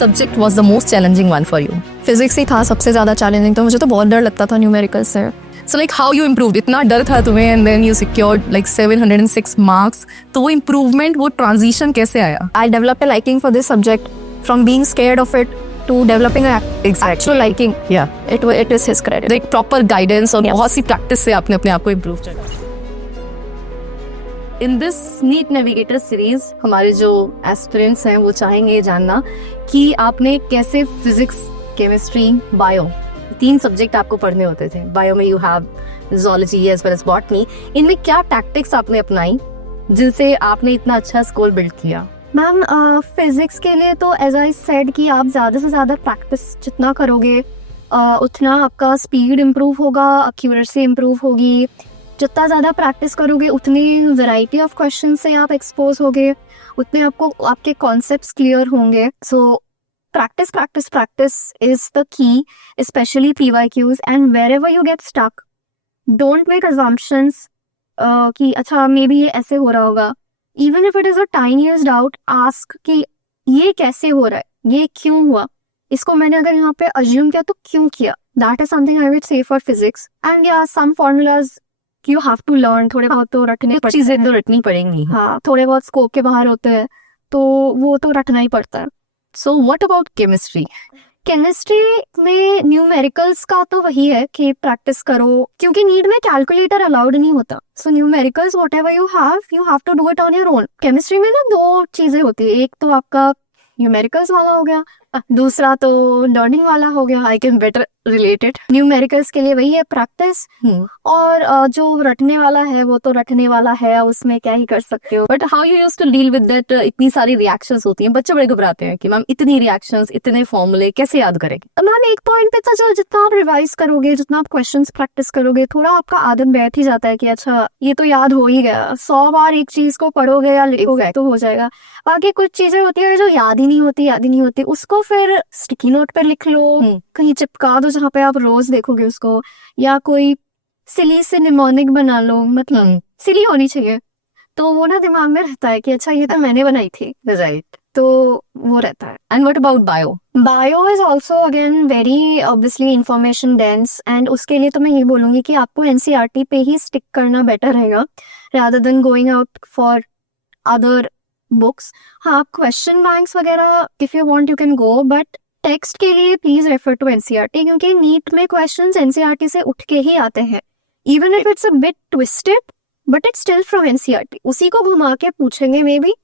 subject was the most challenging one for you? Physics ही था सबसे ज़्यादा चैलेंजिंग, तो मुझे तो बहुत डर लगता था न्यूमेरिकल से. So like how you improved? इतना डर था तुम्हें and then you secured like 706 marks. तो वो improvement, वो transition कैसे आया? I developed a liking for this subject from being scared of it to developing an actual liking. Yeah. It is his credit. Like proper guidance और Yes. बहुत सी practice से आपने अपने आप को improve किया. In this NEET Navigator series हमारे जो aspirants हैं वो चाहेंगे ये जानना कि आपने कैसे फिजिक्स, केमिस्ट्री, बायो, 3 सब्जेक्ट आपको पढ़ने होते थे. बायो में you have zoology as well as botany. इनमें क्या टैक्टिक्स आपने अपनाई जिनसे आपने इतना अच्छा स्कोर बिल्ड किया? मैम फिजिक्स के लिए तो एज आई सेड कि आप ज़्यादा से ज़्यादा प्रैक्टिस जितना करोगे उतना आपका स्पीड इम्प्रूव होगा, एक्यूरेसी इम्प्रूव होगी. जितना ज़्यादा प्रैक्टिस करोगे उतनी वैरायटी ऑफ क्वेश्चन से आप एक्सपोज होगे, उतने आपको आपके कॉन्सेप्ट्स क्लियर होंगे. So practice practice practice is the key, specially PYQs. And wherever you get stuck, don't make assumptions कि अच्छा मे बी ये ऐसे हो रहा होगा. Even if it is a tiniest doubt, ask कि ये कैसे हो रहा है, ये क्यों हुआ, इसको मैंने अगर यहाँ पे अज्यूम किया तो क्यों किया. That is something I would say for physics. And या some formulas you have to learn, थोड़े बहुत तो रटने कुछ पड़ते चीजें हैं. तो रटनी पड़ेंगी. हाँ, थोड़े बहुत स्कोप के बाहर होते हैं तो वो तो रटना ही पड़ता है. So what about chemistry? Chemistry में न्यूमेरिकल्स का तो वही है कि प्रैक्टिस करो, क्योंकि नीट में कैलकुलेटर अलाउड नहीं होता. So numericals whatever you have to do it on your own. Chemistry में ना 2 चीजें होती है, एक तो आपका न्यूमेरिकल्स वाला हो गया, दूसरा तो लर्निंग वाला हो गया. I can better relate it. Numericals के लिए वही है प्रैक्टिस, और जो रटने वाला है वो तो रटने वाला है, उसमें क्या ही कर सकते हो. But how you used to deal with that? इतनी सारी reactions होती हैं, बच्चे बड़े घबराते हैं कि मैम इतनी reactions, इतने फॉर्मूले कैसे याद करेंगे? मैम एक पॉइंट पे तो जो जितना आप रिवाइज करोगे, जितना आप क्वेश्चंस प्रैक्टिस करोगे, थोड़ा आपका आदत बैठ ही जाता है कि अच्छा ये तो याद हो ही गया. 100 बार एक चीज को पढ़ोगे या लिखोगे तो हो जाएगा. बाकी कुछ चीजें होती है जो याद ही नहीं होती, उसको फिर स्टिकी नोट पे लिख लो, कहीं चिपका दो जहाँ पे आप रोज देखोगे उसको, या कोई सिली से निमोनिक बना लो, मतलब सिली होनी चाहिए, तो वो ना दिमाग में रहता है कि अच्छा ये तो मैंने बनाई थी. Right. तो वो रहता है. And what about bio? Bio is also again very obviously information dense, and उसके लिए तो मैं ये बोलूंगी कि आपको NCERT पे ही स्टिक करना बेटर रहेगा rather than going out for other books. हाँ, क्वेश्चन बैंक्स वगैरह if you want you can go, but text के लिए प्लीज रेफर टू NCERT, क्योंकि नीट में क्वेश्चंस NCERT से उठ के ही आते हैं. Even if it's a bit twisted but it's still from NCERT. उसी को घुमा के पूछेंगे मे बी,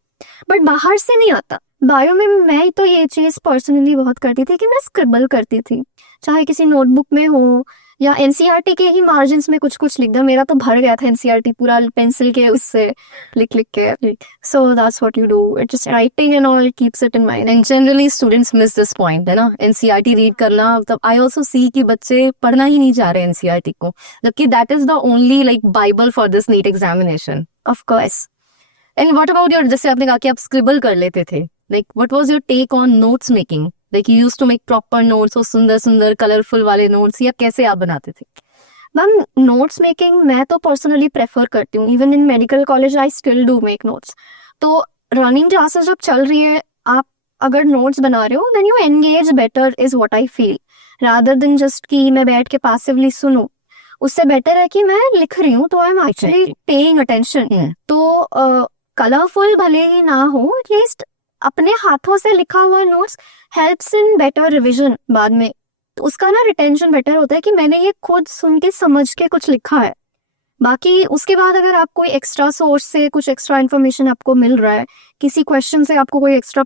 बट बाहर से नहीं आता. बायो में मैं तो ये चीज पर्सनली बहुत करती थी कि मैं स्क्रिबल करती थी, चाहे किसी नोटबुक में हो या NCERT के ही मार्जिन्स में कुछ कुछ लिख दो. मेरा तो भर गया था NCERT पूरा पेंसिल के उससे लिख के. So that's what you do. It just writing and all keeps it in mind. And generally students miss this point, है ना? NCERT रीड करना, मतलब I also see कि बच्चे पढ़ना ही नहीं चाह रहे NCERT को, जबकि that is the only like Bible for this NEET examination. Of course. And what about your, जैसे आपने कहा कि आप स्क्रिबल कर लेते थे, like what was your take on notes making? Like you used to make proper notes, और सुंदर सुंदर कलरफुल वाले नोट्स, या कैसे आप बनाते थे? मैम नोट्स मेकिंग मैं तो पर्सनली प्रेफर करती हूँ. Even in medical college I still do make notes. तो रनिंग क्लासेस जब चल रही है, आप अगर नोट्स बना रहे हो then you engage better is what I feel, rather than just कि मैं बैठ के पैसिवली सुनूं. उससे बेटर है कि मैं लिख रही हूँ तो I am actually paying attention. तो कलरफुल भले ही ना हो, एटलीस्ट अपने हाथों से लिखा हुआ notes helps in better revision बाद में. तो उसका ना रिटेंशन बेटर होता है कि मैंने ये खुद सुन के समझ के कुछ लिखा है. बाकी उसके बाद अगर आप कोई एक्स्ट्रा सोर्स से कुछ एक्स्ट्रा इन्फॉर्मेशन आपको मिल रहा है, किसी क्वेश्चन से आपको कोई एक्स्ट्रा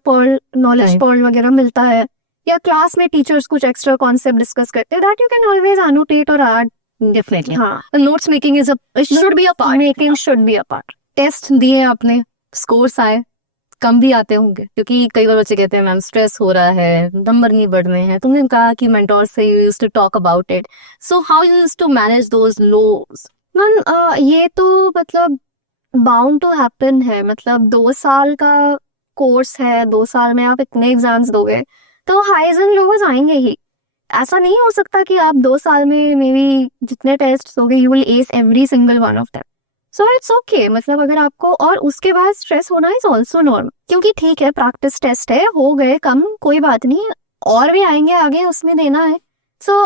नॉलेज पर्ल वगैरह मिलता है, या क्लास में टीचर्स कुछ एक्स्ट्रा कॉन्सेप्ट डिस्कस करते हैं, that you can always annotate और ऐड. Definitely. हाँ, notes making is should be a part. Making should be a part. Test दिए आपने, स्कोर्स आए, कम भी आते होंगे, क्योंकि कई बार बच्चे कहते हैं मैम स्ट्रेस हो रहा है, नंबर नहीं बढ़ रहे हैं. तुमने कहा कि मेंटोर से you used to talk about it, so how you used to manage those lows? Ma'am ये तो मतलब बाउंड टू हैपन है. मतलब 2 साल का कोर्स है, 2 साल में आप इतने एग्जाम्स दोगे तो हाईज एंड लोज आएंगे ही. ऐसा नहीं हो सकता कि आप 2 साल में मे बी जितने टेस्ट दोगे you will S every single one of them. So it's okay, मतलब अगर आपको, और उसके बाद स्ट्रेस होना इज ऑल्सो नॉर्मल, क्योंकि ठीक है प्रैक्टिस टेस्ट है, हो गए कम, कोई बात नहीं, और भी आएंगे आगे, उसमें देना है। सो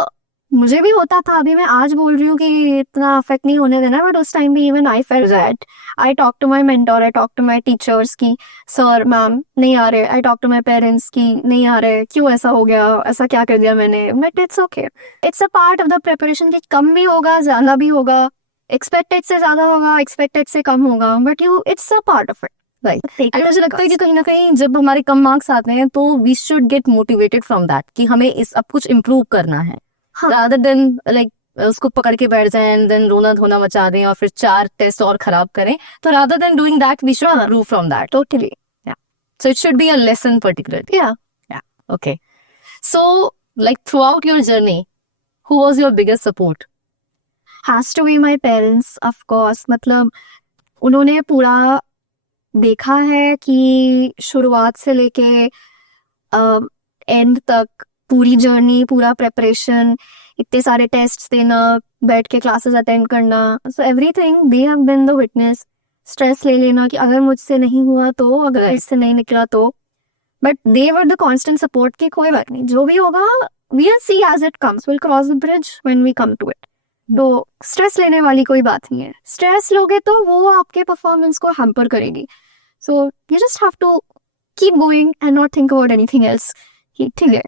मुझे भी होता था, अभी मैं आज बोल रही हूँ कि इतना अफेक्ट नहीं होने देना, बट उस टाइम भी even I felt that. I talk to my mentor, I talk to my teachers की सर मैम नहीं आ रहे, I talk to my parents की नहीं आ रहे, क्यों ऐसा हो गया, ऐसा क्या कर दिया मैंने, but it's okay, it's a part of the preparation कि कम भी होगा ज्यादा भी होगा, एक्सपेक्टेड से ज्यादा होगा एक्सपेक्टेड से कम होगा, but you it's a part of it. Right, and मुझे लगता है कि कहीं ना कहीं जब हमारे कम मार्क्स आते हैं तो we should get motivated from that कि हमें इस अब कुछ इम्प्रूव करना है, rather than like उसको पकड़ के बैठ जाएं एंड देन रोना धोना मचा दें और फिर 4 टेस्ट और खराब करें, तो rather than doing that we should improve from that. Totally. Yeah, so it should be a lesson particularly. Yeah. Okay, so like throughout your journey who was your biggest support? Has to be my parents, of course. मतलब उन्होंने पूरा देखा है कि शुरुआत से लेके and तक पूरी जर्नी, पूरा प्रेपरेशन, इतने सारे टेस्ट्स देना, बैठ के क्लासेस अटेंड करना, so everything they have been the witness. Stress ले लेना कि अगर मुझसे नहीं हुआ तो, अगर इससे नहीं निकला तो, but they were the constant support कि कोई बात नहीं, जो भी होगा we will see as it comes, will cross the bridge when we come to it. तो स्ट्रेस लेने वाली कोई बात नहीं है, स्ट्रेस लोगे तो वो आपके परफॉर्मेंस को हैम्पर करेगी। So you just have to keep going and not think about anything else. ठीक है,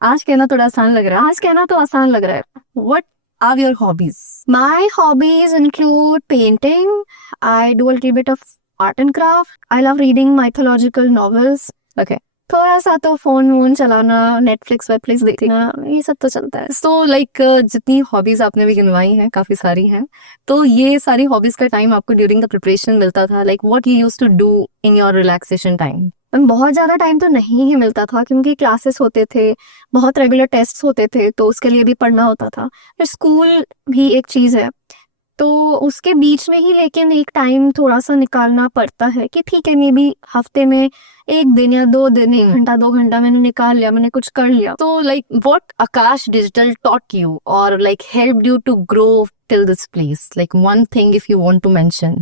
आज कहना थोड़ा आसान लग रहा है, आज कहना तो आसान लग रहा है। What are your hobbies? My hobbies include painting. I do a little bit of art and craft. I love reading mythological novels. Okay. थोड़ा सा तो फोन वोन चलाना, नेटफ्लिक्स वेटफ्लिक्स देखना, ये सब तो चलता है। So like जितनी हॉबीज आपने भी गिनवाई हैं, काफी सारी हैं, तो ये सारी हॉबीज का टाइम आपको ड्यूरिंग द प्रिपरेशन मिलता था? Like what you used to do in your relaxation time? बहुत ज्यादा टाइम तो नहीं ही मिलता था, क्योंकि क्लासेस होते थे, बहुत रेगुलर टेस्ट्स होते थे, तो उसके लिए भी पढ़ना होता था, फिर स्कूल भी एक चीज है, तो उसके बीच में ही लेकिन एक टाइम थोड़ा सा निकालना पड़ता है कि ठीक है, मे बी हफ्ते में 1 दिन या 2 दिन, 1 घंटा 2 घंटा मैंने निकाल लिया, मैंने कुछ कर लिया। So like what Akash Digital taught you or like helped you to grow till this place? Like one thing if you want to mention.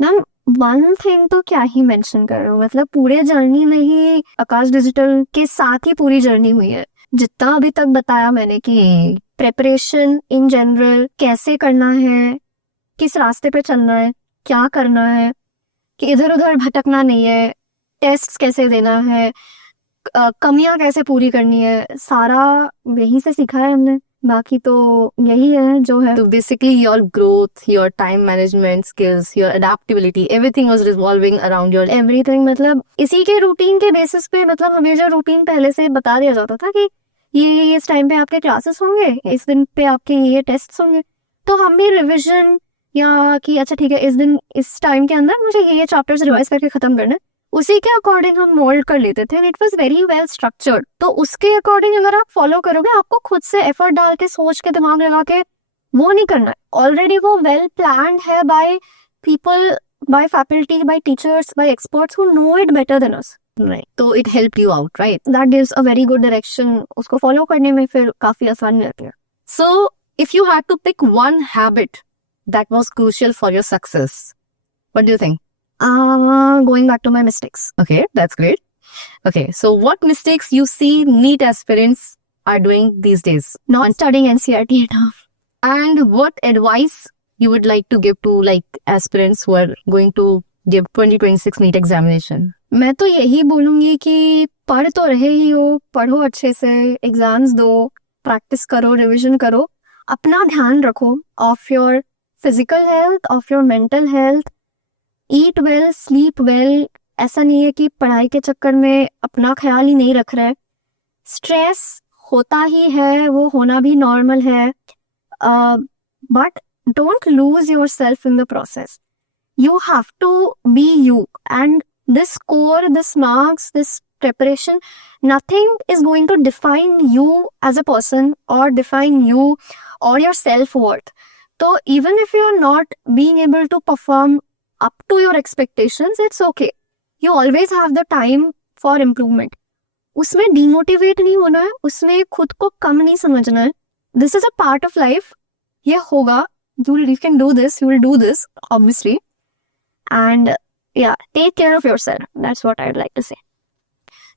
Ma'am one thing तो क्या ही मेंशन कर रहा हूँ, मतलब पूरे जर्नी में ही आकाश डिजिटल के साथ ही पूरी जर्नी हुई है। जितना अभी तक बताया मैंने कि प्रेपरेशन इन जनरल कैसे करना है, किस रास्ते पे चलना है, क्या करना है, कि इधर उधर भटकना नहीं है, टेस्ट कैसे देना है, कमियां कैसे पूरी करनी है, सारा यहीं से सीखा है हमने। बाकी तो यही है जो है। So basically your growth, your time management skills, your adaptability, everything was revolving around your everything, मतलब इसी के रूटीन के बेसिस पे, मतलब हमें जो रूटीन पहले से बता दिया जाता था कि ये इस टाइम पे आपके क्लासेस होंगे, इस दिन पे आपके ये टेस्ट होंगे, तो हम भी रिविजन या कि अच्छा ठीक है इस दिन इस टाइम के अंदर मुझे ये चैप्टर्स रिवाइज करके खत्म करना है, उसी के अकॉर्डिंग हम मोल्ड कर लेते थे। It was very well structured. तो उसके अकॉर्डिंग अगर आप फॉलो करोगे, आपको खुद से एफर्ट डाल के, सोच के, दिमाग लगा के वो नहीं करना है, ऑलरेडी वो वेल प्लान्ड है by people, by faculty, by teachers, by experts who know it better than us. right. So it helped you out, right? That gives a very good direction, उसको फॉलो करने में फिर काफी आसानी रहती है। So if you had to pick one habit that was crucial for your success, what do you think? Going back to my mistakes. Okay, that's great. Okay, so what mistakes you see NEET aspirants are doing these days? Not studying NCERT enough. And what advice you would like to give to like aspirants who are going to give 2026 NEET examination? मैं तो यही बोलूंगी कि पढ़ तो रहे ही हो, पढ़ो अच्छे से, एग्जाम्स दो, प्रैक्टिस करो, रिविजन करो, अपना ध्यान रखो of your physical health, of your mental health, eat well, sleep well. ऐसा नहीं है कि पढ़ाई के चक्कर में अपना ख्याल ही नहीं रख रहे। स्ट्रेस होता ही है, वो होना भी नॉर्मल है, but don't lose yourself in the process. You have to be you, and this score, this marks, this preparation, nothing is going to define you as a person or define you or your self-worth. So even if you're not being able to perform up to your expectations, it's okay. You always have the time for improvement. उसमें demotivate नहीं होना है, उसमें खुद को कम नहीं समझना है। This is a part of life. ये होगा, you can do this, you will do this, obviously. And yeah, take care of yourself. That's what I'd like to say.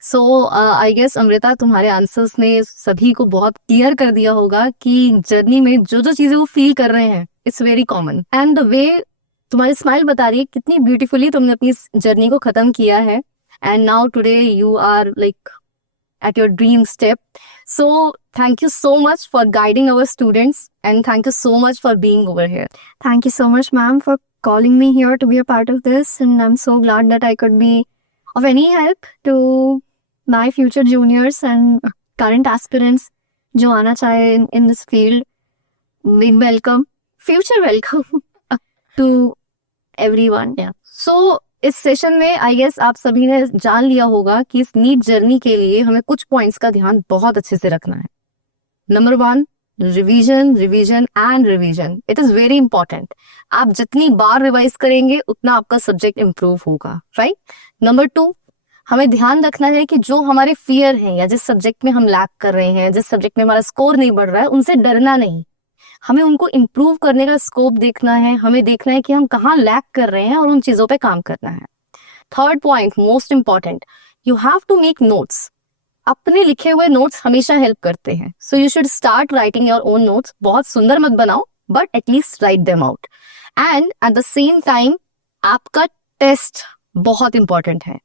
So I guess Amrita, तुम्हारे आंसर्स ने सभी को बहुत clear कर दिया होगा कि जर्नी में जो जो चीजें वो फील कर रहे हैं it's very common, and the way तुम्हारी स्माइल बता रही है कितनी ब्यूटीफुली तुमने अपनी इस जर्नी को खत्म किया है, and now today you are like at your dream step. So thank you so much for guiding our students, and thank you so much for being over here. Thank you so much, ma'am, for calling me here to be a part of this, and I'm so glad that I could be of any help to my future juniors and current aspirants जो आना चाहे in this field. We welcome, future welcome to everyone. Yeah. So इस session में I guess आप सभी ने जान लिया होगा कि इस नीट जर्नी के लिए हमें कुछ पॉइंट्स का ध्यान बहुत अच्छे से रखना है. Number 1, revision, revision and revision. It is very important. आप जितनी बार रिवाइज करेंगे उतना आपका सब्जेक्ट इंप्रूव होगा, राइट. नंबर 2, हमें ध्यान रखना है कि जो हमारे फियर हैं या जिस सब्जेक्ट में हम लैक कर रहे हैं, जिस सब्जेक्ट में हमारा स्कोर नहीं बढ़ रहा है, उनसे डरना नहीं. हमें उनको इम्प्रूव करने का स्कोप देखना है. हमें देखना है कि हम कहाँ लैक कर रहे हैं और उन चीजों पे काम करना है. Third point, most important, you have to make notes. अपने लिखे हुए नोट्स हमेशा हेल्प करते हैं. So you should start writing your own notes. बहुत सुंदर मत बनाओ, but at least write them out. And at the same time आपका टेस्ट बहुत इंपॉर्टेंट है.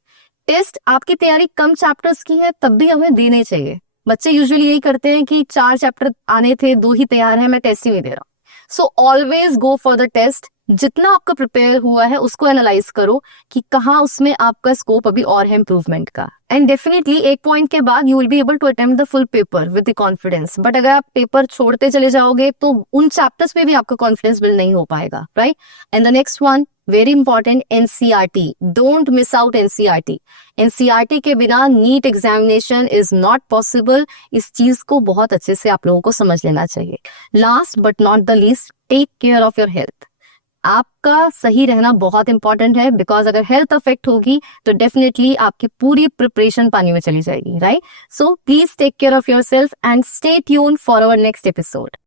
टेस्ट आपकी तैयारी कम चैप्टर्स की है तब भी हमें देने चाहिए. बच्चे यूजुअली यही करते हैं कि 4 चैप्टर आने थे, 2 ही तैयार है, मैं टेस्ट ही नहीं दे रहा. So always go for the test. जितना आपका प्रिपेयर हुआ है उसको एनालाइज करो कि कहाँ उसमें आपका स्कोप अभी और है इम्प्रूवमेंट का. एंड डेफिनेटली एक पॉइंट के बाद you will be able to attempt the full paper with the confidence. But अगर आप पेपर छोड़ते चले जाओगे तो उन चैप्टर्स पे भी आपका कॉन्फिडेंस बिल्ड नहीं हो पाएगा, right. And the next one, very important, NCERT. Don't miss out NCERT. NCERT के बिना NEET examination is not possible. इस चीज को बहुत अच्छे से आप लोगों को समझ लेना चाहिए. Last but not the least, take care of your health. आपका सही रहना बहुत इंपॉर्टेंट है, बिकॉज अगर हेल्थ अफेक्ट होगी तो डेफिनेटली आपकी पूरी प्रिपरेशन पानी में चली जाएगी, right. So please take care of yourself and stay tuned for our next episode.